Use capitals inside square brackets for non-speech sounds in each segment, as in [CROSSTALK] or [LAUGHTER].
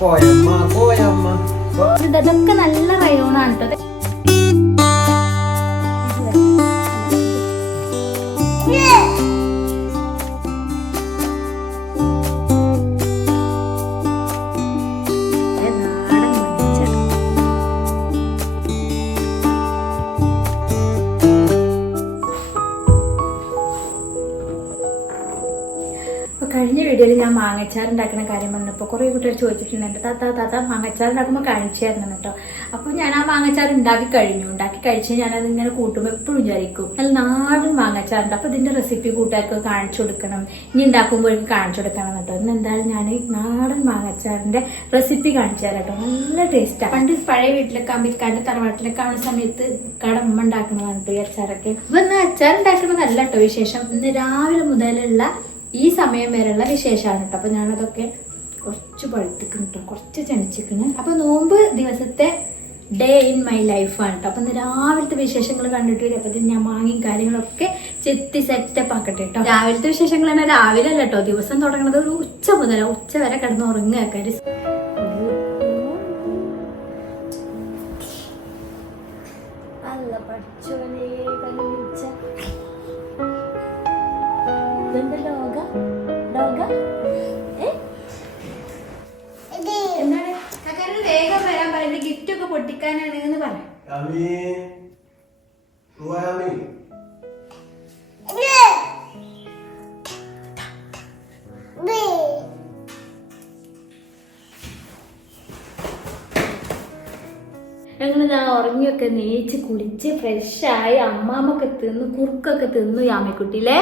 കോയമ്മ കോ- ഇതൊക്കെ നല്ല റയോണാണ് കേട്ടോ മാങ്ങച്ചാർ ഉണ്ടാക്കുന്ന കാര്യം പറഞ്ഞപ്പോൾ കുറേ കുട്ടികൾ ചോദിച്ചിട്ടുണ്ട് താത്ത താത്ത മാങ്ങച്ചാർ ഉണ്ടാക്കുമ്പോൾ കാണിച്ചായിരുന്നു കേട്ടോ അപ്പോൾ ഞാൻ ആ മാങ്ങച്ചാർ ഉണ്ടാക്കി കഴിഞ്ഞു. ഉണ്ടാക്കി കഴിച്ച് ഞാനത് ഇങ്ങനെ കൂട്ടുമ്പോൾ എപ്പോഴും വിചാരിക്കും നല്ല നാടൻ മാങ്ങച്ചാറുണ്ട് അപ്പോൾ ഇതിന്റെ റെസിപ്പി കൂട്ടുകാർക്ക് കാണിച്ചു കൊടുക്കണം. ഇനി ഉണ്ടാക്കുമ്പോൾ എനിക്ക് കാണിച്ചു കൊടുക്കണം കേട്ടോ ഇന്ന് എന്തായാലും ഞാൻ നാടൻ മാങ്ങച്ചാറിന്റെ റെസിപ്പി കാണിച്ചു തരാം കേട്ടോ നല്ല ടേസ്റ്റാണ് പണ്ട് പഴയ വീട്ടിലൊക്കെ അമ്പിക്കാണ്ട് തറവാട്ടിലൊക്കെ ആവുന്ന സമയത്ത് കടമ്മ ഉണ്ടാക്കുന്നതാണ് ഈ അച്ചാറൊക്കെ. ഇപ്പൊ ഇന്ന് അച്ചാർ ഉണ്ടാക്കുന്നതല്ല കേട്ടോ വിശേഷം. ഇന്ന് രാവിലെ മുതലുള്ള ഈ സമയം വരെയുള്ള വിശേഷമാണ് കേട്ടോ അപ്പൊ ഞാനതൊക്കെ കുറച്ച് പഴുത്തിക്കണം കേട്ടോ കുറച്ച് ചെണിച്ചിക്കണ് അപ്പൊ നോമ്പ് ദിവസത്തെ ഡേ ഇൻ മൈ ലൈഫാണ് കേട്ടോ അപ്പൊ രാവിലത്തെ വിശേഷങ്ങൾ കണ്ടിട്ട് വരും. അപ്പൊ ഞാൻ വാങ്ങിയും കാര്യങ്ങളൊക്കെ ചെത്തി സെറ്റപ്പ് ആക്കട്ടെ കേട്ടോ രാവിലത്തെ വിശേഷങ്ങൾ തന്നെ രാവിലെ അല്ല കേട്ടോ ദിവസം തുടങ്ങുന്നത് ഒരു ഉച്ച മുതല ഉച്ച വരെ കിടന്ന് ഉറങ്ങുക കാര്യം നീച്ച് കുളിച്ച് ഫ്രഷായി അമ്മാമ്മൊക്കെ തിന്ന് കുറുക്കൊക്കെ തിന്നു യാമിക്കുട്ടിയിലെ?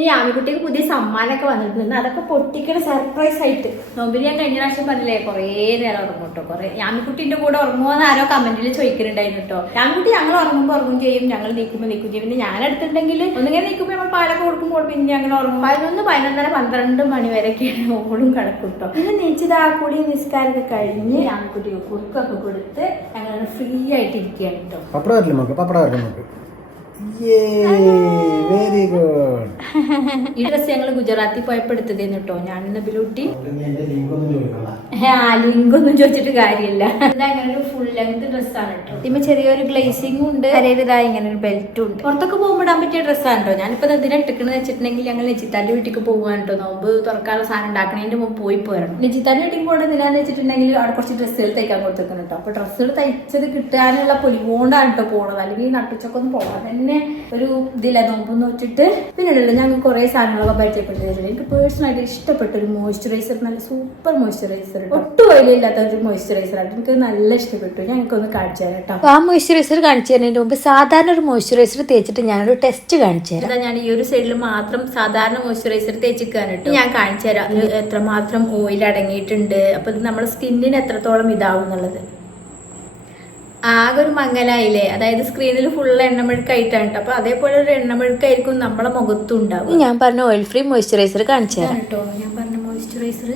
ഈ യാമിക്കുട്ടിക്ക് പുതിയ സമ്മാനമൊക്കെ വന്നിട്ടുണ്ട്. അതൊക്കെ പൊട്ടിക്കണ സർപ്രൈസ് ആയിട്ട്. നോമ്പിൽ ഞാൻ കഴിഞ്ഞ പ്രാവശ്യം പറഞ്ഞില്ലേ കുറേ നേരം ഉറങ്ങും കേട്ടോ കുറേ ആമിക്കുട്ടിന്റെ കൂടെ ഉറങ്ങുമോ എന്ന് ആരോ കമന്റിൽ ചോദിക്കുന്നുണ്ടായിരുന്നു കേട്ടോ യാമിക്കുട്ടി ഞങ്ങൾ ഉറങ്ങുമ്പോൾ ഉറങ്ങും ചെയ്യും. ഞങ്ങൾ നീക്കുമ്പോൾ നീക്കും ചെയ്യും. പിന്നെ ഞാൻ എടുത്തിട്ടുണ്ടെങ്കിൽ ഒന്നിങ്ങനെ നീക്കുമ്പോൾ നമ്മൾ പാലൊക്കെ കൊടുക്കുമ്പോൾ പിന്നെ ഞങ്ങൾ ഉറങ്ങും. പതിനൊന്ന് പതിനൊന്നര പന്ത്രണ്ട് മണി വരെയൊക്കെയാണ് ഓളും കിടക്കും കേട്ടോ പിന്നെ നീച്ചിതാ കൂടി നിസ്കാരമൊക്കെ കഴിഞ്ഞ് യാമിക്കുട്ടിക്ക് കുറുക്കൊക്കെ കൊടുത്ത് ഞങ്ങൾ ഫ്രീ ആയിട്ട് ഇരിക്കുകയാണ് കേട്ടോ പപ്പടം വരല്ലേ നമുക്ക് പപ്പടം വരല്ലേ നമുക്ക് വെരി ഗുഡ് [LAUGHS] ഈ ഡ്രസ് ഞങ്ങൾ ഗുജറാത്തിൽ പോയപ്പോ എടുത്തതേന്ന് കേട്ടോ. ഞാൻ ഇന്ന് ഒന്നും ചോദിക്കണ്ട. ലിങ്ക് ഒന്നും ചോദിച്ചിട്ട് കാര്യമില്ല. ഇത് അങ്ങനെ ഒരു ഫുൾ ലെങ്ത് ഡ്രസ്സാണ് കേട്ടോ. ഇതിന് ചെറിയൊരു ഗ്ലേസിംഗും ഉണ്ട്. കരയിലിതായി ഇങ്ങനെ ഒരു ബെൽറ്റും ഉണ്ട്. പുറത്തൊക്കെ പോകുമ്പോൾ ഇടാൻ പറ്റിയ ഡ്രസ്സാണ് കേട്ടോ. ഞാനിപ്പോ ഇതിനെ ഇട്ടിക്കണെന്ന് വെച്ചിട്ടുണ്ടെങ്കിൽ ഞങ്ങൾ നെജിത്താന്റെ വീട്ടിലേക്ക് പോകാൻ കേട്ടോ. നോമ്പ് തുറക്കാനുള്ള സാധനം ഉണ്ടാക്കണതിന്റെ മുമ്പ് പോയി പോരണം. നെജിത്താന്റെ വീട്ടിൽ പോകേണ്ട എന്തിനാന്ന് വെച്ചിട്ടുണ്ടെങ്കിൽ അവിടെ കുറച്ച് ഡ്രസ്സുകൾ തയ്ക്കാൻ കൊടുത്തിട്ടുണ്ട് കേട്ടോ. അപ്പൊ ഡ്രസ്സുകൾ തയ്ച്ചത് കിട്ടാനുള്ള പൊലിവോണ്ടാണ് കേട്ടോ പോണത്. അല്ലെങ്കിൽ ഈ നട്ടുച്ചൊക്കെ ഒന്ന് പോകാൻ തന്നെ ഒരു ഇതില്ല നോമ്പ് പിന്നെ പിന്നീടുള്ള ഞങ്ങൾ കുറെ സാധനങ്ങളൊക്കെ പരിചയപ്പെട്ടു തരുന്നത് എനിക്ക് പേഴ്സണലായിട്ട് ഇഷ്ടപ്പെട്ട ഒരു മോയ്സ്ചറൈസർ നല്ല സൂപ്പർ മോയ്സ്ചറൈസർ ഒട്ടും വലിയില്ലാത്ത ഒരു മോയ്സ്ചറൈസർ ആണ് എനിക്ക് നല്ല ഇഷ്ടപ്പെട്ടു. ഞങ്ങൾക്ക് ഒന്ന് കാണിച്ചു തരാം കേട്ടോ. ആ മോയ്സ്ചറൈസർ കാണിച്ചു തരുന്നതിന് മുമ്പ് സാധാരണ ഒരു മോയ്സ്ചറൈസർ തേച്ചിട്ട് ഞാനൊരു ടെസ്റ്റ് കാണിച്ചു തരാം. ഞാൻ ഈ ഒരു സൈഡിൽ മാത്രം സാധാരണ മോയ്സ്ചറൈസർ തേച്ചിക്കാണ് കേട്ടോ. ഞാൻ കാണിച്ചു തരാം. എത്രമാത്രം ഓയിൽ അടങ്ങിയിട്ടുണ്ട്. അപ്പൊ ഇത് നമ്മുടെ സ്കിന്നിന് എത്രത്തോളം ഇതാവും എന്നുള്ളത്. ആകെ ഒരു മങ്ങലായില്ലേ അതായത് സ്ക്രീനിൽ ഫുൾ എണ്ണമെഴുക്കായിട്ടാണ് കേട്ടോ. അപ്പൊ അതേപോലെ ഒരു എണ്ണമെഴുക്കായിരിക്കും നമ്മളെ മുഖത്തും ഉണ്ടാവും ഞാൻ പറഞ്ഞ ഓയിൽ ഫ്രീ മോയ്സ്ചറൈസർ കാണിച്ചു കേട്ടോ. ഞാൻ പറഞ്ഞ മോയ്സ്ചറൈസർ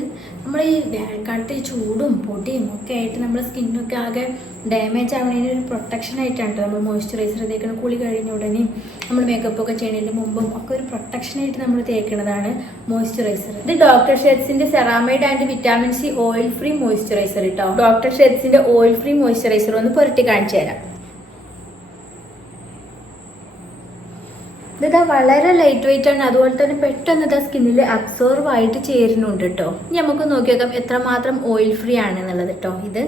നമ്മൾ ഈ വേനൽക്കാലത്ത് ഈ ചൂടും പൊടിയും ഒക്കെ ആയിട്ട് നമ്മുടെ സ്കിന്നൊക്കെ ആകെ ഡാമേജ് ആവുന്നതിന് ഒരു പ്രൊട്ടക്ഷൻ ആയിട്ടാണ് നമ്മൾ മോയ്സ്ചറൈസർ തേക്കണം കുളി കഴിഞ്ഞ ഉടനെ നമ്മൾ മേക്കപ്പ് ഒക്കെ ചെയ്യുന്നതിന് മുമ്പും ഒക്കെ ഒരു പ്രൊട്ടക്ഷൻ ആയിട്ട് നമ്മൾ തേക്കുന്നതാണ് മോയ്സ്ചറൈസർ ഇത് doctor ഷെറ്റ്സിന്റെ ceramide and vitamin C oil free moisturiser കേട്ടോ ഡോക്ടർ ഷെറ്റ്സിന്റെ ഓയിൽ ഫ്രീ മോയ്സ്ചറൈസർ ഒന്ന് പുരട്ടി കാണിച്ചു തരാം ഇതാ വളരെ ലൈറ്റ് വെയിറ്റ് ആണ്. അതുപോലെ തന്നെ പെട്ടെന്ന് ഇതാ സ്കിന്നിൽ അബ്സോർവ് ആയിട്ട് ചേരുന്നുണ്ട് കേട്ടോ ഇനി നമുക്ക് നോക്കിയേക്കാം എത്രമാത്രം ഓയിൽ ഫ്രീ ആണ് എന്നുള്ളത് കേട്ടോ ഇത്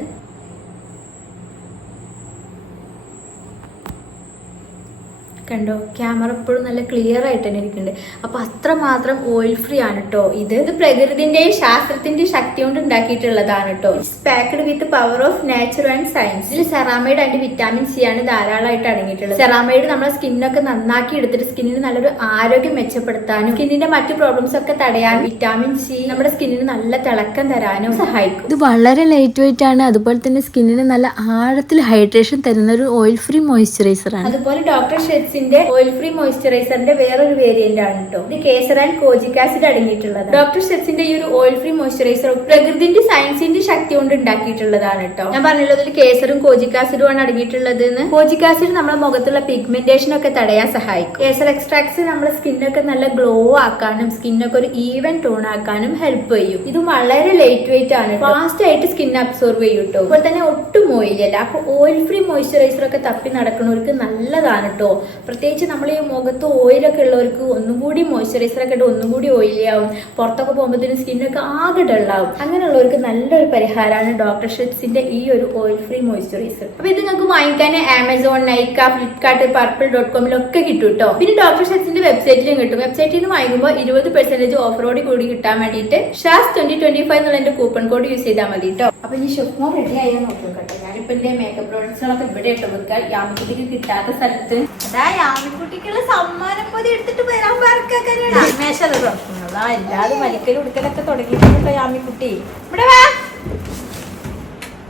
കണ്ടോ? ക്യാമറ എപ്പോഴും നല്ല ക്ലിയർ ആയിട്ട് തന്നെ ഇരിക്കുന്നുണ്ട്. അപ്പൊ അത്ര മാത്രം ഓയിൽ ഫ്രീ ആണ് കേട്ടോ ഇത്. ഇത് പ്രകൃതിന്റെയും ശാസ്ത്രത്തിന്റെയും ശക്തി കൊണ്ട് ഉണ്ടാക്കിയിട്ടുള്ളതാണ് കേട്ടോ packed with power of natural and science ഇതിൽ സെറാമൈഡ് ആൻഡ് വിറ്റാമിൻ സി ആണ് ധാരാളമായിട്ട് അടങ്ങിയിട്ടുള്ളത്. സെറാമൈഡ് നമ്മുടെ സ്കിന്നൊക്കെ നന്നാക്കി എടുത്തിട്ട് സ്കിന്നിന് നല്ലൊരു ആരോഗ്യം മെച്ചപ്പെടുത്താനും സ്കിന്നിന്റെ മറ്റു പ്രോബ്ലംസ് ഒക്കെ തടയാനും വിറ്റാമിൻ സി നമ്മുടെ സ്കിന്നിന് നല്ല തിളക്കം തരാനും സഹായിക്കും. ഇത് വളരെ ലൈറ്റ് വെയിറ്റ് ആണ്. അതുപോലെ തന്നെ സ്കിന്നിന് നല്ല ആഴത്തിൽ ഹൈഡ്രേഷൻ തരുന്ന ഒരു ഓയിൽ ഫ്രീ മോയ്സ്ചറൈസർ ആണ്. അതുപോലെ ഡോക്ടർ ഷെഡ്സിന്റെ ഷെറ്റ്സിന്റെ ഓയിൽ ഫ്രീ മോയ്സ്ചറൈസറിന്റെ വേറൊരു വേരിയന്റ് ആണ് കേട്ടോ ഇത് കേസർ ആൻഡ് കോജിക് ആസിഡ് അടങ്ങിയിട്ടുള്ളത് ഡോക്ടർ ഷെറ്റ്സിന്റെ ഈ ഒരു ഓയിൽ ഫ്രീ മോയ്സ്ചറൈസർ പ്രകൃതിന്റെ സയൻസിന്റെ ശക്തി കൊണ്ട് ഉണ്ടാക്കിയിട്ടുള്ളതാണ് കേട്ടോ ഞാൻ പറഞ്ഞല്ലോ ഇതിൽ കേസറും കോജിക് ആസിഡും ആണ് അടങ്ങിയിട്ടുള്ളത് കോജിക് ആസിഡ് നമ്മുടെ മുഖത്തുള്ള പിഗ്മെന്റേഷൻ ഒക്കെ തടയാൻ സഹായിക്കും. കേസർ എക്സ്ട്രാക്ട്സ് നമ്മുടെ സ്കിന്നൊക്കെ നല്ല ഗ്ലോ ആക്കാനും സ്കിന്നൊക്കെ ഒരു ഈവൻ ടോൺ ആക്കാനും ഹെൽപ്പ് ചെയ്യും. ഇത് വളരെ ലൈറ്റ് വെയിറ്റ് ആണ് ഫാസ്റ്റ് ആയിട്ട് സ്കിൻ അബ്സോർവ് ചെയ്യും കേട്ടോ ഇപ്പോൾ തന്നെ ഒട്ടും ഓയിലല്ല അപ്പൊ ഓയിൽ ഫ്രീ മോയ്സ്ചറൈസർ ഒക്കെ തപ്പി നടക്കുന്നവർക്ക് നല്ലതാണ് കേട്ടോ പ്രത്യേകിച്ച് നമ്മൾ ഈ മുഖത്ത് ഓയിലൊക്കെ ഉള്ളവർക്ക് ഒന്നും കൂടി മോയ്സ്ചറൈസർ ഒക്കെ ഇട്ട് ഒന്നും കൂടി ഓയിലി ആവും. പുറത്തൊക്കെ പോകുമ്പോഴത്തേനും സ്കിന്നൊക്കെ ആകെ ഡള്ളാവും അങ്ങനെയുള്ളവർക്ക് നല്ലൊരു പരിഹാരമാണ് ഡോക്ടർ ഷെറ്റ്സിന്റെ ഈ ഒരു ഓയിൽ ഫ്രീ മോയ്സ്ചറൈസർ അപ്പൊ ഇത് നിങ്ങൾക്ക് വാങ്ങിക്കാൻ Amazon Nykaa Flipkart Purplle dot കോമിലൊക്കെ കിട്ടും കേട്ടോ പിന്നെ ഡോക്ടർ ഷെറ്റ്സിന്റെ വെബ്സൈറ്റിലും കിട്ടും. വെബ്സൈറ്റിൽ നിന്ന് വാങ്ങുമ്പോൾ ഇരുപത് പെർസെന്റേജ് ഓഫറോട് കൂടി കിട്ടാൻ വേണ്ടിയിട്ട് ഷാസ് ട്വന്റി ട്വന്റി ഫൈവ് എന്നുള്ള എന്റെ കൂപ്പൺ കോഡ് യൂസ് ചെയ്താൽ മതി കേട്ടോ അപ്പൊ ഇനി ഷുപ്മോ റെഡി ആയി നോക്കും കേട്ടോ. ഞാനിപ്പോ എന്റെ മേക്കപ്പ് പ്രോഡക്ട്സുകളൊക്കെ ഇവിടെ ഇട്ട് വെക്കുക യാമത്തിലേക്ക് കിട്ടാത്ത സ്ഥലത്ത്. അതാ യാമിക്കുട്ടിക്കുള്ള സമ്മാനം പൊതി എടുത്തിട്ട് വരാൻ പറഞ്ഞേശത് തുറക്കുന്നത് ആ എല്ലാതും വലിക്കലും ഉടുക്കലൊക്കെ തുടങ്ങിയിട്ടുണ്ടോ ആമിക്കുട്ടി ഇവിടെ വാ.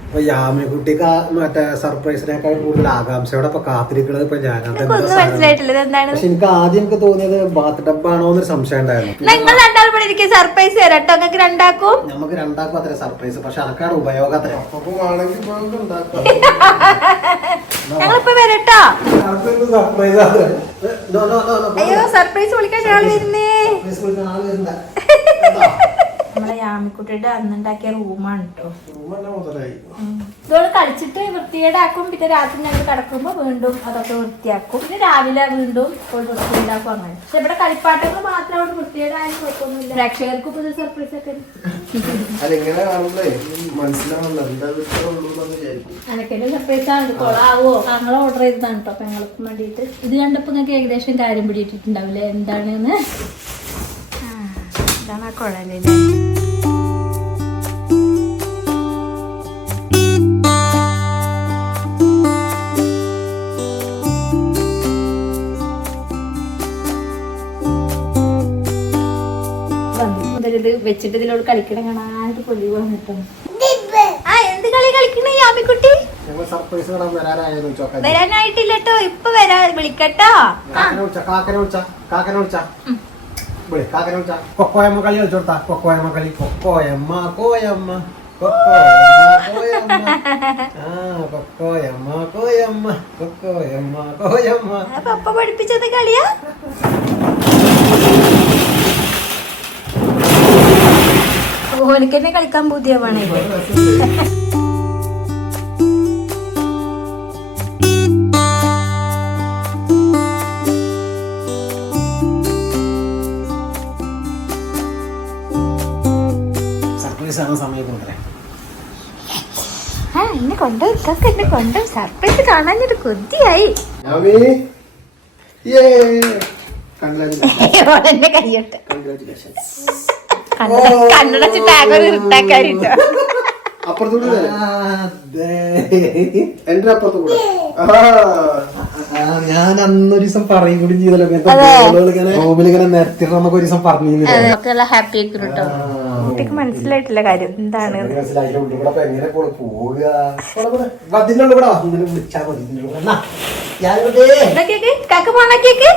അപ്പൊ യാമിനിക്കുട്ടിക്ക് മറ്റേ സർപ്രൈസിനേക്കാൾ കൂടുതൽ ആകാംക്ഷയോടെ ഇപ്പൊ കാത്തിരിക്കുന്നത് ഇപ്പൊ ഞാനത് ഒന്നും മനസ്സിലായിട്ടില്ല. ഇത് എന്താണ്? പക്ഷെ എനിക്ക് ആദ്യം എനിക്ക് തോന്നിയത് ബാത്ത് ഡബ്ബാണോ എന്നൊരു സംശയം ഉണ്ടായിരുന്നു. നിങ്ങൾ സർപ്രൈസ് നിങ്ങൾക്ക് രണ്ടാക്കും? നമുക്ക് രണ്ടാക്കും അത്ര സർപ്രൈസ്. പക്ഷെ അനക്കാണ് ഉപയോഗം അത്ര ഞങ്ങളിപ്പോ വരട്ടോ. സർപ്രൈസ് അയ്യോ സർപ്രൈസ് വിളിക്കാൻ ആൾ വരുന്നേ [LAUGHS] നമ്മളെ യാമിക്കുട്ടിയുടെ അന്നുണ്ടാക്കിയ റൂമാണ് കേട്ടോ ഇതോട് കളിച്ചിട്ട് വൃത്തികേടാക്കും. പിന്നെ രാത്രി ഞങ്ങൾ കിടക്കുമ്പോ വീണ്ടും അതൊക്കെ വൃത്തിയാക്കും. പിന്നെ രാവിലെ വീണ്ടും ഇപ്പോൾ വൃത്തിയുണ്ടാക്കും അങ്ങനെ. പക്ഷെ ഇവിടെ കളിപ്പാട്ടങ്ങൾ മാത്രം അവിടെ വൃത്തികേടായാലും കുഴപ്പമൊന്നുമില്ല. പ്രേക്ഷകർക്ക് പുതിയ സർപ്രൈസ് ഒക്കെ. അനക്കെല്ലാം സർപ്രൈസ് ആണ്. കൊളാവോ? ഞങ്ങൾ ഓർഡർ ചെയ്തതാണ് കേട്ടോ ഞങ്ങൾക്ക് വേണ്ടിയിട്ട്. ഇത് കണ്ടപ്പോ നിങ്ങൾക്ക് ഏകദേശം കാര്യം പിടിയിട്ടിട്ടുണ്ടാവില്ലേ? എന്താണെന്ന്? ആ ഇത് വെച്ചിട്ട് ഇതിലോട് കളിക്കണം കാണാനായിട്ട് പൊലിവാണ് കേട്ടോ ആ എന്ത് കളി കളിക്കണേ ഇപ്പൊ വരാ വിളിക്കട്ടോ. കാക്കനെ വിളിച്ച കാക്കനെ വിളിച്ച കാക്കനെ വിളിച്ച. വിളി കാക്കനെ വിളിച്ച കൊക്കോയമ്മ കളി കളിച്ചോടുത്ത കൊക്കോയമ്മ കളി കൊക്കോയമ്മ കോയമ്മ കൊക്കോയമ്മ കോയമ്മ ആ കൊക്കോയമ്മ കോയമ്മ കൊക്കോയമ്മ കോയമ്മ പപ്പ പഠിപ്പിച്ചത് കളിയാ ഓനക്ക് തന്നെ കളിക്കാൻ പുതിയവാണ് ആണ് സമയത്ത് മുതലേ. ആ എന്നെ എന്നെ സർപ്രൈസ് കാണാനൊരു കൊതിയായി. [LAUGHS] ഇരുട്ടാക്കാരിട്ടോ അപ്പുറത്തൂടെ എന്റെ [LAUGHS] ഞാൻ അന്നൊരു ദിവസം പറയും കൂടി ചെയ്തല്ലോ. ഇങ്ങനെ റൂമിൽ ഇങ്ങനെ നിരത്തിട്ട് നമുക്ക് ഒരു ദിവസം പറഞ്ഞിരുന്നില്ലേ? ഹാപ്പി ആക്കി കേട്ടോ കുട്ടിക്ക് മനസ്സിലായിട്ടില്ല കാര്യം. എന്താണ്. കേക്ക്?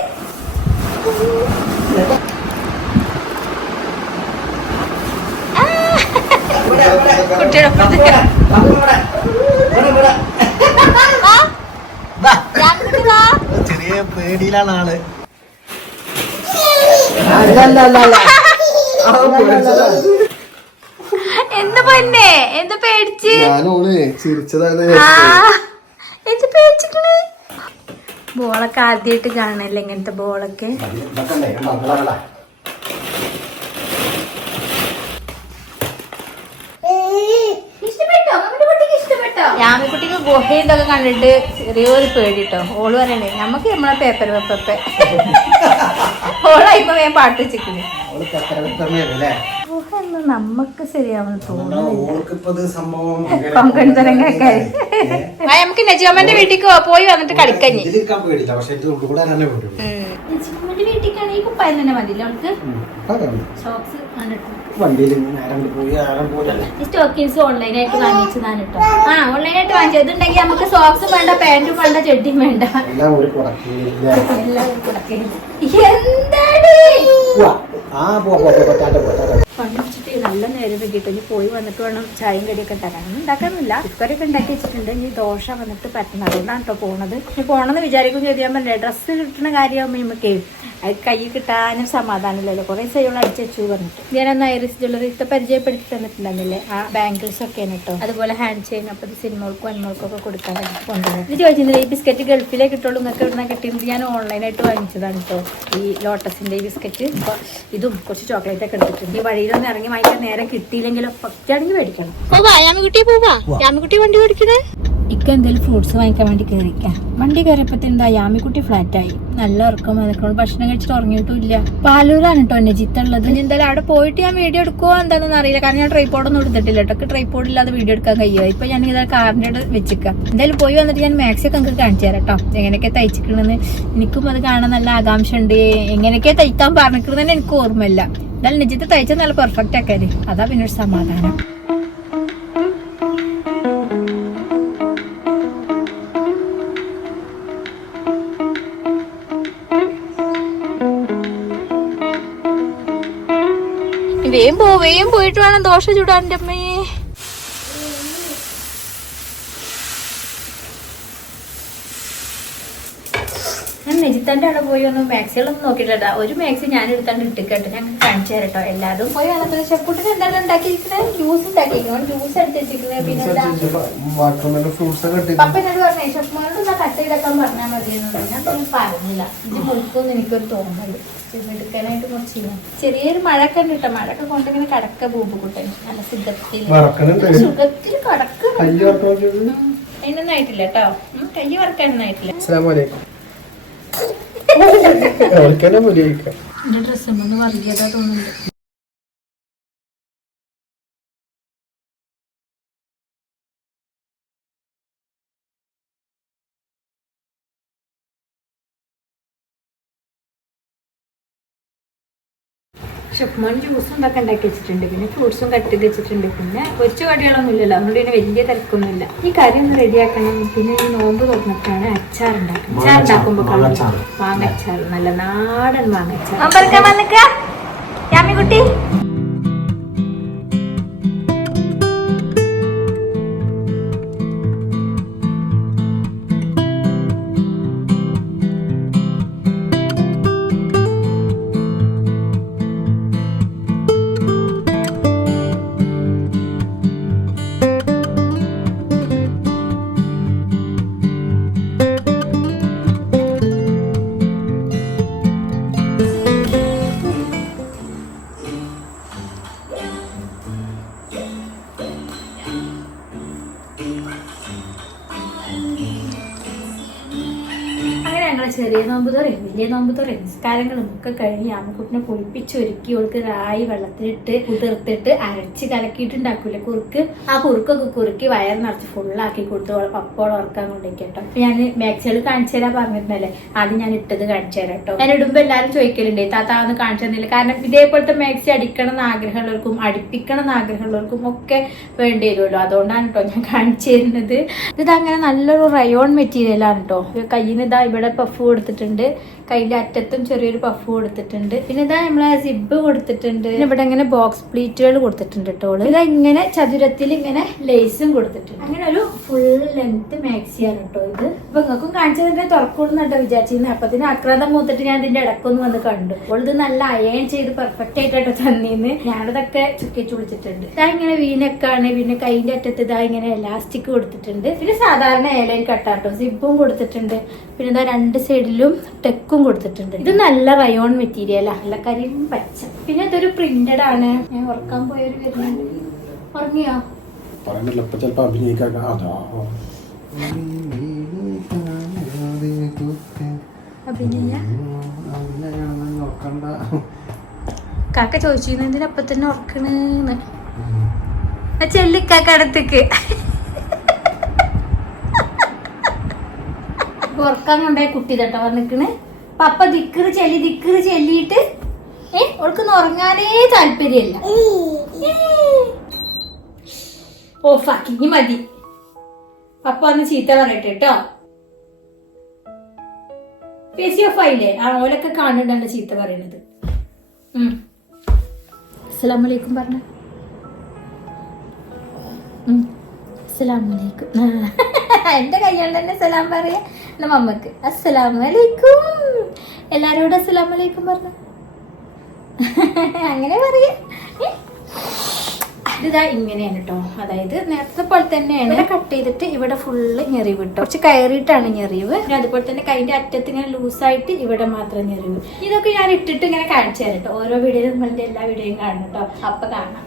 കുട്ടിയുടെ. ചെറിയ പേടിയിലാണ് ആൾ. അല്ല അല്ല അല്ല. എന്ത് പൊന്നെ എന്ത് പേടിച്ച്? ഞാനോൾ ചിരിച്ചതാണ് ആ. എന്ത് പേടിച്ചിട്ട് ബോളൊക്കെ ആദ്യമായിട്ട് കാണല്ലേ ഇങ്ങനത്തെ ബോളൊക്കെ. യാമിക്കുട്ടിക്ക് ഗുഹയും ഇതൊക്കെ കണ്ടിട്ട് ചെറിയൊരു പേടിട്ടോ. ഓൾ പറയണേ നമുക്ക് നമ്മളെ പേപ്പർ വെപ്പെ [LAUGHS] ഓളായിപ്പോ ഞാൻ പാട്ട് വെച്ചിട്ടുണ്ട് ഒന്നും [LAUGHS] [LAUGHS] നമുക്ക് ശരിയാവുന്ന തോന്നുന്നില്ല നമുക്ക് നജിയമ്മന്റെ വീട്ടിൽ പോയി വന്നിട്ട് കളിക്കഞ്ഞി നജിയമ്മന്റെ മതിയില്ല അവൾക്ക്? പോരല്ലേ സ്റ്റോക്കിങ്സ് ഓൺലൈനായിട്ട് വാങ്ങിച്ചതാണ് കേട്ടോ ആ ഓൺലൈനായിട്ട് ഇതുണ്ടെങ്കിൽ നമുക്ക് സോക്സും വേണ്ട പാന്റും വേണ്ട ചെട്ടിയും വേണ്ട. എല്ലാം ഒരു കുടക്കില്ല എല്ലാം കൊടുക്കരുത്. എന്താണ് ആ പോ പോ പോ ടാറ്റ പോ ടാറ്റ പണിച്ചിട്ട് നല്ല നേരം വെക്കിയിട്ട് ഇനി പോയി വന്നിട്ട് വേണം ചായയും കടിയൊക്കെ ഉണ്ടാക്കാൻ. ഒന്നും ഉണ്ടാക്കാനില്ല കുക്കറൊക്കെ ഉണ്ടാക്കി വെച്ചിട്ടുണ്ട്. ഇനി ദോശ വന്നിട്ട് പറ്റുന്നത് അതുകൊണ്ടാണ് കേട്ടോ പോണത്. ഇനി പോണെന്ന് വിചാരിക്കും ചെയ്താൽ പറ്റില്ല ഡ്രസ്സ് കിട്ടുന്ന കാര്യമാകുമ്പോൾ നമുക്ക് അത് കൈ കിട്ടാനും സമാധാനമില്ലല്ലോ. കുറേ സൈകൾ അടിച്ചു വെച്ചു പറഞ്ഞിട്ട്. ഞാനന്ന് ഐറിസ് ജ്വല്ലറി ഇട്ട് പരിചയപ്പെടുത്തി തന്നിട്ടുണ്ടെന്നില്ലേ ആ ബാംഗിൾസ് ഒക്കെ കേട്ടോ അതുപോലെ ഹാൻഡ് ചെയിൻ അപ്പോൾ ഇത് സിനിമകൾക്കും അന്മകൾക്കും ഒക്കെ കൊടുക്കാൻ വേണ്ടി കൊണ്ടുപോകും ഇത് ചോദിച്ചിരുന്നില്ല ഈ ബിസ്ക്കറ്റ് ഗൾഫിലേ കിട്ടുള്ളൂ നിങ്ങൾക്ക് ഇവിടുന്ന് കിട്ടിയത് ഞാൻ ഓൺലൈനായിട്ട് വാങ്ങിച്ചതാണ് കേട്ടോ ഈ ലോട്ടസിന്റെ ഈ ബിസ്ക്കറ്റ്. ഇതും കുറച്ച് ചോക്ലേറ്റ് ഒക്കെ എടുത്തിട്ടുണ്ട്. ഈ വഴിയിലൊന്നും ഇറങ്ങി വാങ്ങിക്കാൻ നേരം കിട്ടിയില്ലെങ്കിലും പറ്റാണെങ്കിൽ മേടിക്കണം. യാമിക്കുട്ടി പോവാ. യാമിക്കുട്ടി വണ്ടി ഓടിക്കണേ ഇക്ക എന്തെങ്കിലും ഫ്രൂട്ട്സ് വാങ്ങിക്കാൻ വേണ്ടി കയറിക്കാം വണ്ടി കയറിയപ്പോ എന്താ യാമിക്കുട്ടി ഫ്ലാറ്റ് ആയി. നല്ല ഉറക്കം വന്നിട്ടുണ്ട് ഭക്ഷണം കഴിച്ചിട്ട് ഉറങ്ങിയിട്ടും ഇല്ല പാലൂരാണ് കേട്ടോ എന്നെ ജിത്തുള്ളത് ഇനി എന്തായാലും അവിടെ പോയിട്ട് ഞാൻ വീഡിയോ എടുക്കുമോ എന്താണെന്ന് അറിയില്ല. കാരണം ഞാൻ ട്രൈപ്പോഡൊന്നും എടുത്തിട്ടില്ല കേട്ടോ ട്രൈപ്പോഡ് ഇല്ലാതെ വീഡിയോ എടുക്കാൻ കഴിയുമോ ഇപ്പൊ ഞാൻ ഇതാ കാറിന്റെ വെച്ചിക്കാം. എന്തായാലും പോയി വന്നിട്ട് ഞാൻ മാക്സി ഒക്കെ നിങ്ങൾക്ക് കാണിച്ചു തരാം കേട്ടോ എങ്ങനെയൊക്കെ തയ്ച്ചിക്കണെന്ന് എനിക്കും അത് കാണാൻ നല്ല ആകാംക്ഷ ഉണ്ട് എങ്ങനെയൊക്കെ തയ്ക്കാൻ പറഞ്ഞിട്ടുണ്ടെന്ന് എനിക്ക് ഓർമ്മയില്ല. എന്തായാലും നിജിത്ത് തയ്ച്ചത് നല്ല പെർഫെക്റ്റ് ആക്കാൽ അതാ പിന്നെ ഒരു സമാധാനം. വേം പോ വേം പോയിട്ട് വേണം ദോശ ചൂടാന്റെ അമ്മയെ ഞാൻ അവിടെ പോയി ഒന്ന് മാക്സികളൊന്നും നോക്കിയിട്ടില്ല. ഒരു മാക്സി ഞാൻ എടുത്താണ്ട് ഇട്ടിക്കട്ടെ. ഞാൻ കാണിച്ചു തരട്ടോ എല്ലാരും എല്ലാതും പോയി വന്നപ്പോൾ ചെപ്പുട്ടിന് എന്താണ് ഉണ്ടാക്കിയിരിക്കുന്നത് ജ്യൂസ് ഉണ്ടാക്കിയിരിക്കുന്നത് ജ്യൂസ് എടുത്ത് വെച്ചിരിക്കുന്നത് പിന്നെ പപ്പ എന്നോട് പറഞ്ഞു ഷെഫ്മാനോട് ഒന്ന് കട്ട് ചെയ്തേക്കാൻ പറഞ്ഞാൽ മതിയെന്ന് ഞാൻ പിന്നെ പറഞ്ഞില്ല. ഇത് മുഴുക്കൊന്നും എനിക്കൊരു തോന്നൽ. ഇത് എടുക്കാനായിട്ട് കുറച്ച്. ചെറിയൊരു മഴയൊക്കെ ഉണ്ട് കേട്ടോ. മഴയൊക്കെ കൊണ്ടിങ്ങനെ കടക്ക ബൂബുകുട്ടൻ നല്ല സുഖത്തിൽ. സുഖത്തിൽ നോക്കിയത് അതിനൊന്നും ആയിട്ടില്ല കേട്ടോ. കൈ വറക്കാനൊന്നും ആയിട്ടില്ല. അവർക്കെന്നെ പുലി ഡ്രസ്സ് തോന്നുന്നുണ്ട്. ഷെഫ്മാൻ ജ്യൂസും ഇതൊക്കെ ഉണ്ടാക്കി വെച്ചിട്ടുണ്ട് പിന്നെ ഫ്രൂട്ട്സും കട്ട് ചെയ്ത് വെച്ചിട്ടുണ്ട് പിന്നെ കൊച്ചു കടികളൊന്നും ഇല്ലല്ലോ. അതുകൊണ്ട് പിന്നെ വലിയ തിരക്കൊന്നുമില്ല. ഈ കറി ഒന്ന് റെഡിയാക്കണം പിന്നെ ഈ നോമ്പ് തുറന്നിട്ടാണ് അച്ചാർ ഉണ്ടാക്കുന്നത്. അച്ചാർ ഉണ്ടാക്കുമ്പോൾ മാങ്ങച്ചാർ. മാങ്ങച്ചാർ നല്ല നാടൻ മാങ്ങച്ചാർ ചെറിയ നോമ്പ് തുറയും വലിയ നോമ്പ് തുറയും. നിസ്കാരങ്ങളും ഒക്കെ കഴിഞ്ഞ് അമ്മക്കുട്ടിനെ കുളിപ്പിച്ചൊരുക്കി ഓൾക്ക് റായി വെള്ളത്തിലിട്ട് കുതിർത്തിട്ട് അരച്ച് കലക്കിയിട്ടുണ്ടാക്കൂലെ കുറുക്ക്? ആ കുറുക്കൊക്കെ കുറുക്കി വയർ നിറച്ച് ഫുള്ളാക്കി കൊടുത്തു ഓളെ പപ്പോളം ഉറക്കാൻ അപ്പൊ ഞാൻ മാക്സികൾ കാണിച്ചു തരാൻ പറഞ്ഞിരുന്നല്ലേ? ആദ്യം ഞാൻ ഇട്ടത് കാണിച്ചു തരാം കേട്ടോ. ഞാൻ ഇടുമ്പോ എല്ലാവരും ചോദിക്കലുണ്ട് താത്ത ഒന്ന് കാണിച്ചു തന്നില്ല. കാരണം ഇതേപോലത്തെ മാക്സി അടിക്കണം എന്ന് ആഗ്രഹമുള്ളവർക്കും അടുപ്പിക്കണം എന്ന് ആഗ്രഹമുള്ളവർക്കും ഒക്കെ വേണ്ടി വരുമല്ലോ. അതുകൊണ്ടാണ് കേട്ടോ ഞാൻ കാണിച്ചു തരുന്നത്. ഇത് അങ്ങനെ നല്ലൊരു റയോൺ മെറ്റീരിയൽ ആണ് കേട്ടോ. നിന്ന് ഇതാ ഇവിടെ പഫ് കൊടുത്തിട്ടുണ്ട്. കയ്യിലെ അറ്റത്തും ചെറിയൊരു പഫ് കൊടുത്തിട്ടുണ്ട്. പിന്നെ ഇതാ നമ്മളെ സിബ് കൊടുത്തിട്ടുണ്ട്. പിന്നെ ഇവിടെ ഇങ്ങനെ ബോക്സ് പ്ലീറ്റുകൾ കൊടുത്തിട്ടുണ്ട് കേട്ടോ ഇതാ ഇങ്ങനെ ചതുരത്തിൽ ഇങ്ങനെ ലേസും കൊടുത്തിട്ടുണ്ട്. അങ്ങനെ ഒരു ഫുൾ ലെങ്ത് മാക്സിയാണ് കേട്ടോ ഇത്. ഇപ്പൊ നിങ്ങൾക്കും കാണിച്ചതിന്റെ തുറക്കൂടുന്നുണ്ടോ വിചാരിച്ചിരുന്നു. അപ്പത്തിന് അക്രാന്തം മൂത്തിട്ട് ഞാൻ ഇതിന്റെ ഇടക്കൊന്ന് വന്ന് കണ്ടു. അപ്പോൾ ഇത് നല്ല അയൺ ചെയ്ത് പെർഫെക്റ്റ് ആയിട്ടോ തന്നീന്ന്. ഞാനിതൊക്കെ ചുക്കി ചുളിച്ചിട്ടുണ്ട് ഇതാ ഇങ്ങനെ വീനക്കാണ് പിന്നെ കൈന്റെ അറ്റത്ത് ഇതാ ഇങ്ങനെ എലാസ്റ്റിക് കൊടുത്തിട്ടുണ്ട്. പിന്നെ സാധാരണ ഏലൈൻ കട്ടാട്ടോ. സിബും കൊടുത്തിട്ടുണ്ട്. പിന്നെ ഇതാ രണ്ട് സൈഡിലും ടെക്കും കൊടുത്തിട്ടുണ്ട്. ഇത് നല്ല റയോൺ മെറ്റീരിയലാ നല്ല കരിയും പച്ച. പിന്നെ ഇതൊരു പ്രിന്റഡ് ആണ്. ഞാൻ ഉറക്കാൻ പോയൊരു വരുന്നുണ്ട്. ഉറങ്ങിയോ? കാക്ക ചോദിച്ചിരുന്നു എന്തിനപ്പം തന്നെ ഉറക്കണെന്ന്? ചെല്ലിക്കാക്ക ഉറക്കാൻ കൊണ്ടുപോയ കുട്ടി തട്ടോ വന്നിക്കണ്. പപ്പ ദിക്കറ് ചെല്ലി ദിക്കറ് ചെല്ലിയിട്ട് ഏ ഓൾക്കൊന്നും ഉറങ്ങാനേ താല്പര്യമില്ല. ഓ ഇനി മതി. പപ്പ ഒന്ന് ചീത്ത പറയട്ടെ കേട്ടോ പേസി ഓഫ് ആയില്ലേ? ആ ഓലൊക്കെ കാണുന്നുണ്ടല്ലോ ചീത്ത പറയണത്. അസ്സലാമലൈക്കും പറഞ്ഞ. അസ്സലാമലൈക്കും. എന്റെ കല്യാണം തന്നെ സലാം പറയാ. എന്നാ അമ്മയ്ക്ക് അസ്സലാമലൈക്കും. എല്ലാരോടും അസ്സലാമലൈക്കും പറഞ്ഞു. അങ്ങനെ പറയാ. ഇതാ ഇങ്ങനെയാണ് കേട്ടോ അതായത് നേരത്തെ പോലെ തന്നെയാണ്. ഇവിടെ കട്ട് ചെയ്തിട്ട് ഇവിടെ ഫുള്ള് ഞെറിവ് കേട്ടോ കുറച്ച് കയറിയിട്ടാണ് ഞെറിവ്. പിന്നെ അതുപോലെ തന്നെ കൈന്റെ അറ്റത്ത് ഇങ്ങനെ ലൂസായിട്ട് ഇവിടെ മാത്രം ഞെറിവ്. ഇതൊക്കെ ഞാൻ ഇട്ടിട്ട് ഇങ്ങനെ കാണിച്ചു തരാം കേട്ടോ ഓരോ വീഡിയോയിലും നിങ്ങളുടെ എല്ലാ വീഡിയോയും കാണും കേട്ടോ അപ്പൊ കാണാം.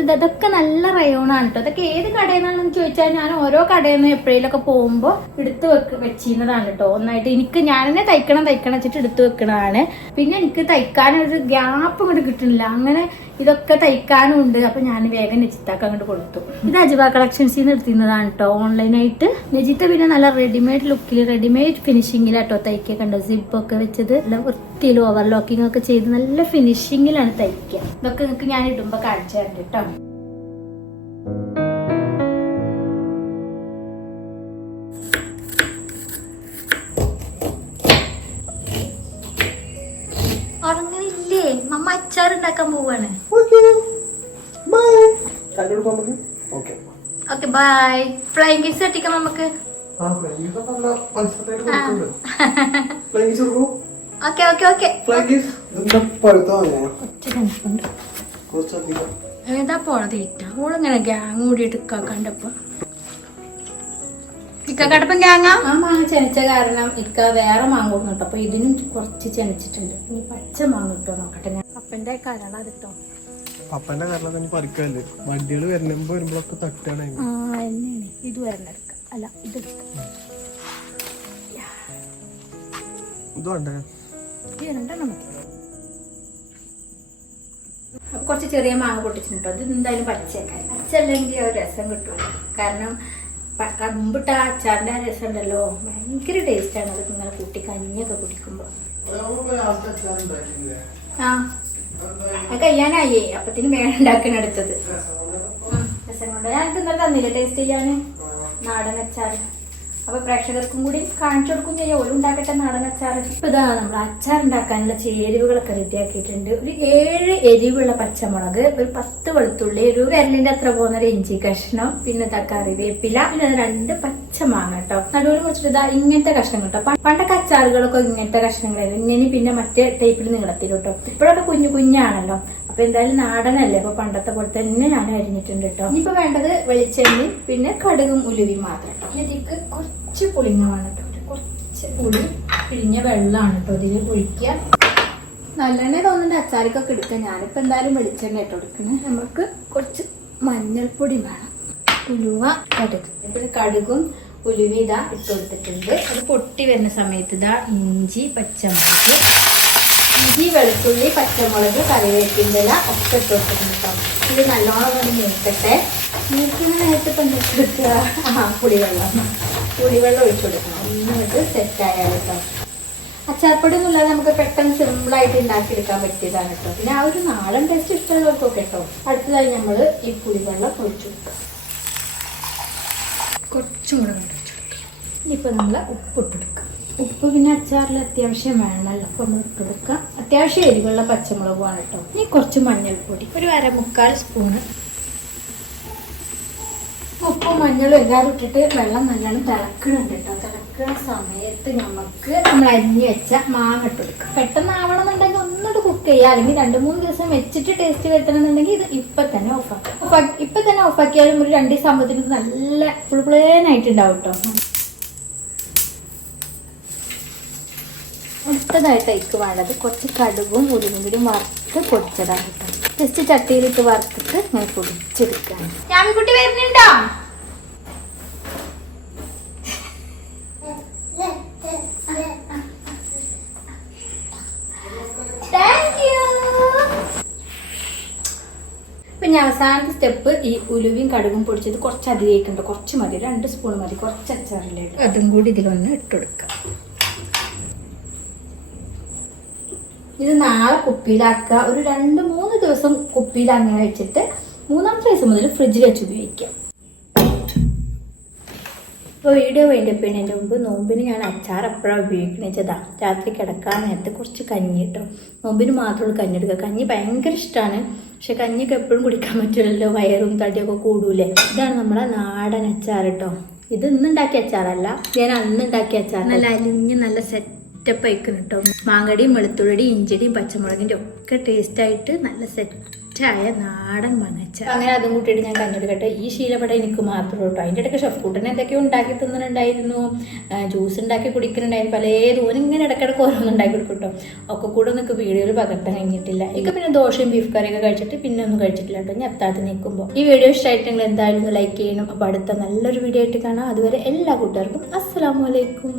ഇതൊക്കെ നല്ല റയോണാണ് കേട്ടോ ഇതൊക്കെ ഏത് കടയിൽ ചോദിച്ചാൽ ഞാൻ ഓരോ കടയിൽ നിന്ന് എപ്പോഴേലൊക്കെ പോകുമ്പോൾ എടുത്ത് വെക്ക് വെച്ചിരുന്നതാണ് കേട്ടോ ഒന്നായിട്ട് എനിക്ക് ഞാൻ തന്നെ തയ്ക്കണം തയ്ക്കണം വെച്ചിട്ട് എടുത്ത് വെക്കണതാണ്. പിന്നെ എനിക്ക് തയ്ക്കാനൊരു ഗ്യാപ്പ് ഇങ്ങോട്ട് കിട്ടുന്നില്ല. അങ്ങനെ ഇതൊക്കെ തയ്ക്കാനും ഉണ്ട്. അപ്പൊ ഞാൻ വേഗം നജിത്താക്ക് അങ്ങോട്ട് കൊടുത്തു. ഇത് അജിബ കളക്ഷൻസിൽ നിന്ന് എടുത്തിരുന്നതാണ് കേട്ടോ ഓൺലൈനായിട്ട് നജിത്ത പിന്നെ നല്ല റെഡിമെയ്ഡ് ലുക്കിൽ റെഡിമെയ്ഡ് ഫിനിഷിങ്ങിലാട്ടോ തയ്ക്കുക കണ്ടോ സിപ്പ് ഒക്കെ വെച്ചത്. നല്ല വൃത്തിയിൽ ഓവർലോക്കിംഗ് ഒക്കെ ചെയ്ത് നല്ല ഫിനിഷിങ്ങിലാണ് തയ്ക്കുക. ഇതൊക്കെ നിങ്ങൾക്ക് ഞാൻ ഇടുമ്പോ കാണിച്ചു തരണ്ട് കേട്ടോ. ഉറങ്ങുന്നില്ലേ? മമ്മ അച്ചാർ ഉണ്ടാക്കാൻ പോവാണ്. ഓക്കെ. ബൈ. ഫ്ലൈങ് കിസ് കെട്ടിക്കാം നമുക്ക്? ആ ഫ്ലൈംഗീസ് ഒക്കെ നല്ല മത്സരമായിട്ട് കൊടുക്കുന്നുണ്ട്. കിസ് കൊടുക്കൂ ഓക്കെ ഓക്കെ ഓക്കെ ഏതാ പോണത് ഇറ്റ ഓളിങ്ങനെ ഗ്യാങ് കൂടിയിട്ട് കണ്ടപ്പോ? ഇക്ക കടപ്പം ഗ്യാങ്ങാ ആ? മാങ്ങ ചെനച്ച കാരണം ഇക്ക വേറെ മാങ്ങ കൊടുക്കുന്നുണ്ട് അപ്പൊ ഇതിനും കുറച്ച് ചെനച്ചിട്ടുണ്ട്. ഇനി പച്ച മാങ്ങ കിട്ടോ നോക്കട്ടെ ഞാൻ. അപ്പന്റെ കരള അതിട്ടോ പപ്പന്റെ കാരണം തന്നെ പറിക്കല്ലേ? വണ്ടികൾ വരുമ്പോ വരുമ്പോഴൊക്കെ തട്ടാണ് ആ എന്നെയാണ്. ഇത് വരണെടുക്ക. അല്ല ഇത് ഇത് രണ്ടെണ്ണം മതി. കുറച്ച് ചെറിയ മാങ്ങ പൊട്ടിച്ചിട്ടോ അത് എന്തായാലും പച്ചക്കാരി പച്ചല്ലെങ്കിൽ ഒരു രസം കിട്ടും കാരണം കമ്പിട്ട അച്ചാറിന്റെ രസം ഉണ്ടല്ലോ ഭയങ്കര ടേസ്റ്റ് ആണ് അത് നിങ്ങളെ കൂട്ടി കഞ്ഞിയൊക്കെ കുടിക്കുമ്പോ. ആ. അത് അപ്പത്തിന് വേണം ഉണ്ടാക്കാൻ അടുത്തത്. രസം കൊണ്ട്. ഞാൻ തിന്നത് തന്നില്ല? ടേസ്റ്റ് ചെയ്യാന്? നാടൻ അച്ചാർ അപ്പൊ പ്രേക്ഷകർക്കും കൂടി കാണിച്ചു കൊടുക്കും ചെയ്യാം. ഒരു ഉണ്ടാക്കട്ടെ നാടൻ അച്ചാർ ഇപ്പൊ ഇതാ നമ്മൾ അച്ചാർ ഉണ്ടാക്കാനുള്ള ചേരുവകളൊക്കെ റെഡിയാക്കിയിട്ടുണ്ട്. ഒരു ഏഴ് എരിവുള്ള പച്ചമുളക് ഒരു പത്ത് വെളുത്തുള്ളി ഒരു വിരലിന്റെ അത്ര പോകുന്ന ഒരു ഇഞ്ചി കഷ്ണം പിന്നെ തക്കാറി വേപ്പില പിന്നെ രണ്ട് പച്ചമാങ്ങ കേട്ടോ നടുവിൽ കുറച്ചിട്ട് ഇതാ ഇങ്ങനത്തെ കഷ്ണം കേട്ടോ പണ്ടൊക്കെ അച്ചാറുകളൊക്കെ ഇങ്ങനത്തെ കഷ്ണങ്ങളായിരുന്നു. ഇങ്ങനെ പിന്നെ മറ്റേ ടൈപ്പിൽ നീളത്തിൽ കേട്ടോ ഇപ്പോഴൊക്കെ കുഞ്ഞു കുഞ്ഞാണല്ലോ. അപ്പൊ എന്തായാലും നാടനല്ലേ? അപ്പൊ പണ്ടത്തെ പോലെ തന്നെ ഞാൻ അരിഞ്ഞിട്ടുണ്ട് കേട്ടോ ഇനിയിപ്പോ വേണ്ടത് വെളിച്ചെണ്ണി പിന്നെ കടുകും ഉലുവയും മാത്രം ഇതിക്ക് കുറച്ച് പുളിങ്ങമാണ് കേട്ടോ കുറച്ച് പുളി പിഴിഞ്ഞ വെള്ളമാണ് കേട്ടോ ഇതിൽ പുളിക്കുക നല്ലെണ്ണ തോന്നുന്നുണ്ട്. അച്ചാറിക്കൊക്കെ എടുക്കാം. ഞാനിപ്പോ എന്തായാലും വെളിച്ചെണ്ണ ഇട്ട് കൊടുക്കണേ. നമുക്ക് കുറച്ച് മഞ്ഞൾപ്പൊടി വേണം. ഉലുവ കടുക്. ഇപ്പോൾ കടുകും ഉലുവ ഇതാ ഇട്ട് കൊടുത്തിട്ടുണ്ട്. അത് പൊട്ടി വരുന്ന സമയത്ത് ഇതാ ഇഞ്ചി പച്ചമുളക് ഇഞ്ചി വെളുത്തുള്ളി പച്ചമുളക് കറിവേപ്പിന്റെ ഇല ഒക്കെ ഇട്ട് കൊടുത്തിട്ടുണ്ട് ഇത് നല്ലോണം ഒന്ന് നീക്കട്ടെ നീക്കുന്ന നേരത്തെ ഇപ്പം ആ പുളിവെള്ളം. പുളിവെള്ളം ഒഴിച്ചു കൊടുക്കണം. എന്നിട്ട് സെറ്റ് ആയാൽ കേട്ടോ അച്ചാർപ്പൊടി എന്നുള്ളത് നമുക്ക് പെട്ടെന്ന് സിമ്പിളായിട്ട് ഉണ്ടാക്കിയെടുക്കാൻ പറ്റിയതാണ് കേട്ടോ പിന്നെ ആ ഒരു നാടൻ ടേസ്റ്റ് ഇഷ്ടമുള്ളവർക്കൊക്കെ കേട്ടോ അടുത്തതായി നമ്മൾ ഈ പുളിവെള്ളം ഒഴിച്ചു കൊടുക്കുക കുറച്ചും കൂടെ ഇനിയിപ്പോൾ നമ്മൾ ഉപ്പ് ഇട്ടെടുക്കാം ഉപ്പ് പിന്നെ അച്ചാറിൽ അത്യാവശ്യം വേണമല്ലോ അപ്പോൾ നമ്മൾ കൊടുക്കാം അത്യാവശ്യം എരിവുള്ള പച്ചമുളകുമാണ് കേട്ടോ. ഇനി കുറച്ച് മഞ്ഞൾപ്പൊടി. ഒരു അര മുക്കാൽ സ്പൂണ്. ഉപ്പും മഞ്ഞളും എല്ലാം ഇട്ടിട്ട് വെള്ളം നല്ലോണം തിളക്കണുണ്ട് കേട്ടോ. തിളക്കുന്ന സമയത്ത് നമുക്ക് നമ്മൾ അരിഞ്ഞ് വെച്ച മാങ്ങ ഇട്ട് കൊടുക്കാം. പെട്ടെന്ന് ആവണമെന്നുണ്ടെങ്കിൽ ഒന്നുകൂടെ കുക്ക് ചെയ്യുക അല്ലെങ്കിൽ രണ്ട് മൂന്ന് ദിവസം വെച്ചിട്ട് ടേസ്റ്റ് വരുത്തണമെന്നുണ്ടെങ്കിൽ ഇത് ഇപ്പൊ തന്നെ ഓഫാക്കാം അപ്പൊ ഇപ്പൊ തന്നെ ഓഫാക്കിയാലും ഒരു രണ്ട് ദിവസം ആകുമ്പോഴത്തേക്കും നല്ല പുളിപ്പുളേനായിട്ട് ഉണ്ടാവും കേട്ടോ. അടുത്തതായിട്ട് എനിക്ക് വേണ്ടത് കുറച്ച് കടുകും ഉലുവും കൂടി വറുത്ത് പൊടിച്ചതാണ് കേട്ടോ. ജസ്റ്റ് ചട്ടിയിലിട്ട് വറുത്തിട്ട് ഞാൻ പൊടിച്ചെടുക്കാം ഞാമിക്കുട്ടി വരുന്നുണ്ടോ? പിന്നെ അവസാനത്തെ സ്റ്റെപ്പ് ഈ ഉലുവയും കടുകും പൊടിച്ചത് കുറച്ച് അധികമായിട്ടുണ്ട്. കുറച്ച് മതി. രണ്ട് സ്പൂൺ മതി. കുറച്ച് അച്ചാറിലേക്ക് അതും കൂടി ഇതിലൊന്ന് ഇട്ടുകൊടുക്കാം ഇത് നാളെ കുപ്പിയിലാക്കുക. ഒരു രണ്ട് മൂന്ന് ദിവസം കുപ്പിയിൽ അങ്ങനെ വെച്ചിട്ട് മൂന്നാമത്തെ ദിവസം മുതൽ ഫ്രിഡ്ജിൽ വെച്ച് ഉപയോഗിക്കാം. ഇപ്പോൾ വീഡിയോ വേണ്ടപ്പോഴതിന്റെ മുമ്പ് നോമ്പിന് ഞാൻ അച്ചാർ എപ്പോഴാണ് ഉപയോഗിക്കണത് വെച്ചതാ? രാത്രി കിടക്കാൻ നേരത്തെ കുറച്ച് കഞ്ഞി കിട്ടും നോമ്പിന് മാത്രമുള്ള കഞ്ഞി എടുക്കുക. കഞ്ഞി ഭയങ്കര ഇഷ്ടമാണ് പക്ഷെ കഞ്ഞിയൊക്കെ എപ്പോഴും കുടിക്കാൻ പറ്റില്ലല്ലോ വയറും തടിയൊക്കെ കൂടൂലേ ഇതാണ് നമ്മളെ നാടൻ അച്ചാർ കേട്ടോ. ഇത് ഇന്നുണ്ടാക്കിയ അച്ചാറല്ല. ഞാൻ അന്ന് ഉണ്ടാക്കിയ അച്ചാർ നല്ല അലിഞ്ഞ് നല്ല സെറ്റപ്പ് ആയിക്കണം കേട്ടോ മാങ്ങടിയും വെളുത്തുള്ളിയും ഇഞ്ചിടിയും പച്ചമുളകിന്റെ ഒക്കെ ടേസ്റ്റായിട്ട് നല്ല സെറ്റായ നാടൻ മണച്ച അങ്ങനെ അതും കൂട്ടിയിട്ട് ഞാൻ കഞ്ഞെടുക്കട്ടെ ഈ ശീലപ്പെട എനിക്ക് മാത്രമേ കേട്ടോ അതിന്റെ ഇടയ്ക്ക് ഷെഫ് കൂട്ടൻ എന്തൊക്കെയോ ഉണ്ടാക്കി തിന്നുന്നുണ്ടായിരുന്നു. ജ്യൂസ് ഉണ്ടാക്കി കുടിക്കുന്നുണ്ടായിരുന്നു. പലതും ഇങ്ങനെ ഇടയ്ക്കിടയ്ക്ക് ഓരോന്നും ഉണ്ടാക്കി കൊടുക്കും കേട്ടോ ഒക്കെ കൂടെ ഒന്നും വീഡിയോയിൽ പകർത്താൻ കഴിഞ്ഞിട്ടില്ല. എനിക്ക് പിന്നെ ദോശയും ബീഫ് കറിയൊക്കെ കഴിച്ചിട്ട് പിന്നെ ഒന്നും കഴിച്ചിട്ടില്ല കേട്ടോ ഞാൻ എത്താത്ത നിൽക്കുമ്പോൾ ഈ വീഡിയോ ഇഷ്ടമായിട്ടുണ്ടെങ്കിൽ എന്തായാലും ഒന്ന് ലൈക്ക് ചെയ്യണം. അപ്പോൾ അടുത്ത നല്ലൊരു വീഡിയോ ആയിട്ട് കാണാം. അതുവരെ എല്ലാ കൂട്ടുകാർക്കും അസ്സാം അലൈക്കും.